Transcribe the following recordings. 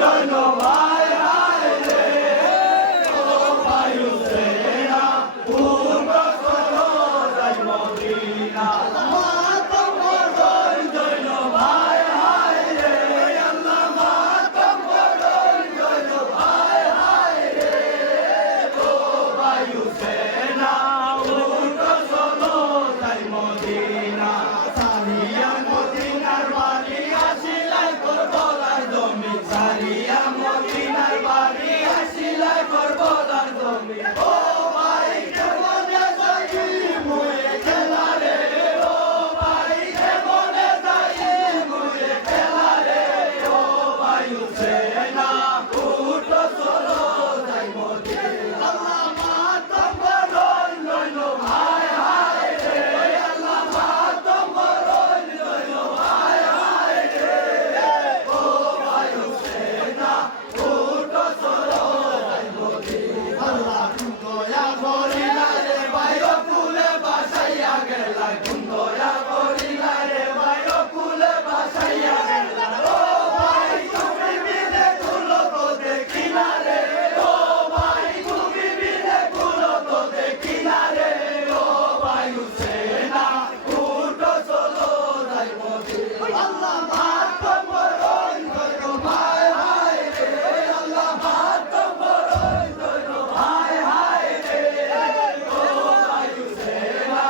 জৈন ভাই হায় রে ও বায়ু সেনা পূর্ব চলো যাই মদিনা মাতম বড়ই জৈন ভাই হায় রে আল্লাহ মাতম বড়ই জৈন ভাই হায় রে ও বায়ু সেনা পূর্ব চলো যাই মদিনা সারিয়া মদিনার বাড়ি আসিলাই করবলার জমি সারিয়া মদিনার বাড়ি আসিলাই করবলার জমি ও ভাই কেমনে যাই মুয়ে খেলা রে ও ভাই কেমনে যাই মুয়ে খেলা রে ও বায়ু সেনা উঠো চলো যাই মদিনা আল্লাহ মাতম বড়ই জৈন ভাই হায় রে আল্লাহ মাতম বড়ই জৈন ভাই হায় রে ও বায়ু সেনা উঠো চলো যাই মদিনা আল্লাহ দয়া করিলা রে বায়ু কুলে বাসাইয়া গেলা দয়া করিলা রে বায়ু কুলে বাসাইয়া গেলা ও ভাই তুমি বিনে কুলো তো দেখি না রে ও ভাই তুমি বিনে কুলো তো দেখি না রে ও বায়ু সেনা উঠো চলো যাই মদিনা আল্লাহ মাতম বড়ই জৈন ভাই হায় রে আল্লাহ মাতম বড়ই জৈন ভাই হায় রে ও বায়ু সেনা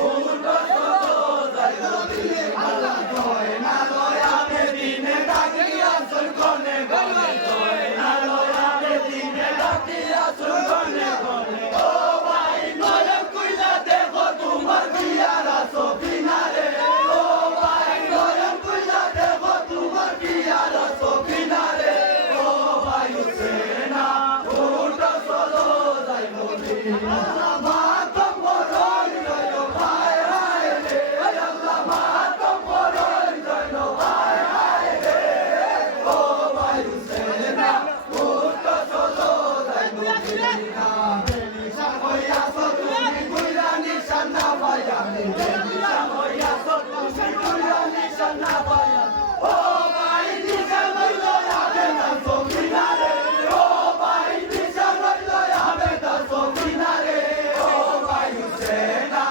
উঠো চলো যাই মদিনা আল্লাহ জয় না লয়া দিনে ডাকিয়া শুন গনে গনে জয় না লয়া দিনে ডাকিয়া শুন গনে গনে ও ভাই নয়ন কইলা দেখো তোমার পিয়ারা সফিনা রে ও ভাই নয়ন কইলা দেখো তোমার পিয়ারা সফিনা রে ও বায়ু সেনা উঠো চলো যাই মদিনা আল্লাহ মাতম বড়ই জৈন ভাই হায় রে আল্লাহ মাতম বড়ই জৈন ভাই হায় রে ও বায়ু সেনা উঠো চলো যাই মদিনা নিশান হইয়াছ তুমি কইরা নিশান না পাইয়া নিশান হইয়াছ তুমি কইরা নিশান না পাইয়া ও ভাই নিশান হইল আবে না সফিনা রে ও ভাই নিশান হইল আবে না সফিনা রে ও বায়ু সেনা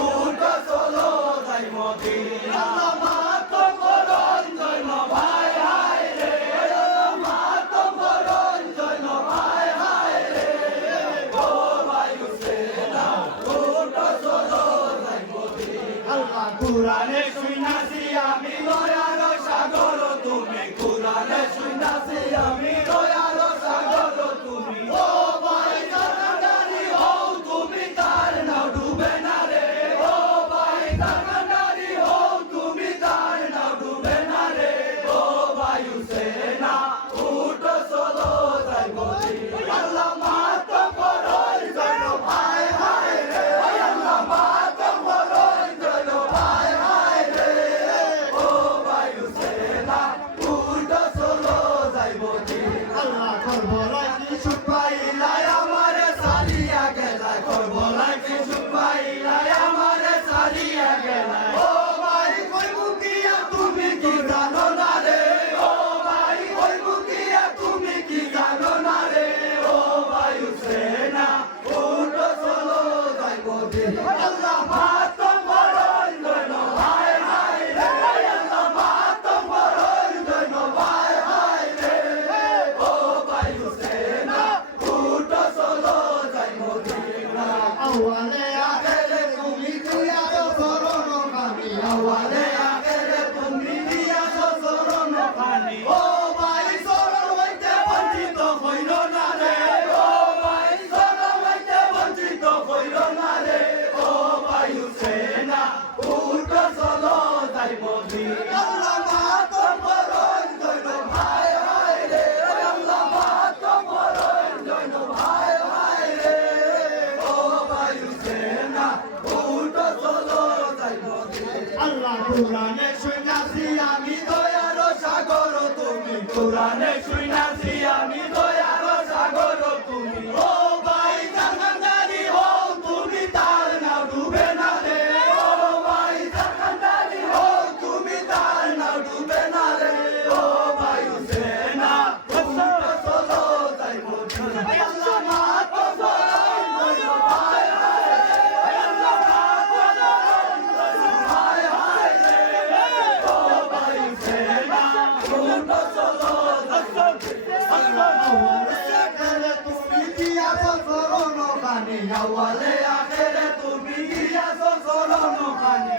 উঠো চলো যাই মদিনা আল্লাহ মাতম বড়ই জৈন ভাই হায় রে আল্লাহ মাতম বড়ই জৈন ভাই হায় রে ও বায়ু সেনা উঠো চলো যাই মদিনা আল্লাহ কুরআনে শুনাছি আমি দয়ার সাগর তুমি কুরআনে শুনাছি আমি দয়ার সাগর তুমি ও ভাই জানাদারি হও তুমি তার নাও ডুবে না রে ও ভাই জানাদারি হও তুমি তার নাও ডুবে না রে ও বায়ু সেনা উঠো চলো যাই মদিনা আল্লাহ মাতম বড়ই জৈন ভাই হায় রে আল্লাহ মাতম বড়ই জৈন ভাই হায় রে ও বায়ু সেনা উঠো চলো যাই মদিনা আল্লাহ করবলায় কি সুখ পাইলাই আমারে সারিয়া গেলা করবলায় কি সুখ পাইলাই আমারে সারিয়া গেলা ও ভাই কই মুকিয়া তুমি কি জানো না রে ও ভাই কই মুকিয়া তুমি কি জানো না রে ও বায়ু সেনা উঠো চলো যাই মদিনা আল্লাহ মাতম বড়ই জৈন ভাই হায় রে আল্লাহ মাতম বড়ই জৈন ভাই হায় রে ও বায়ু সেনা আওয়ালে আখেরে তুমি দিয়াছো চরণ খানি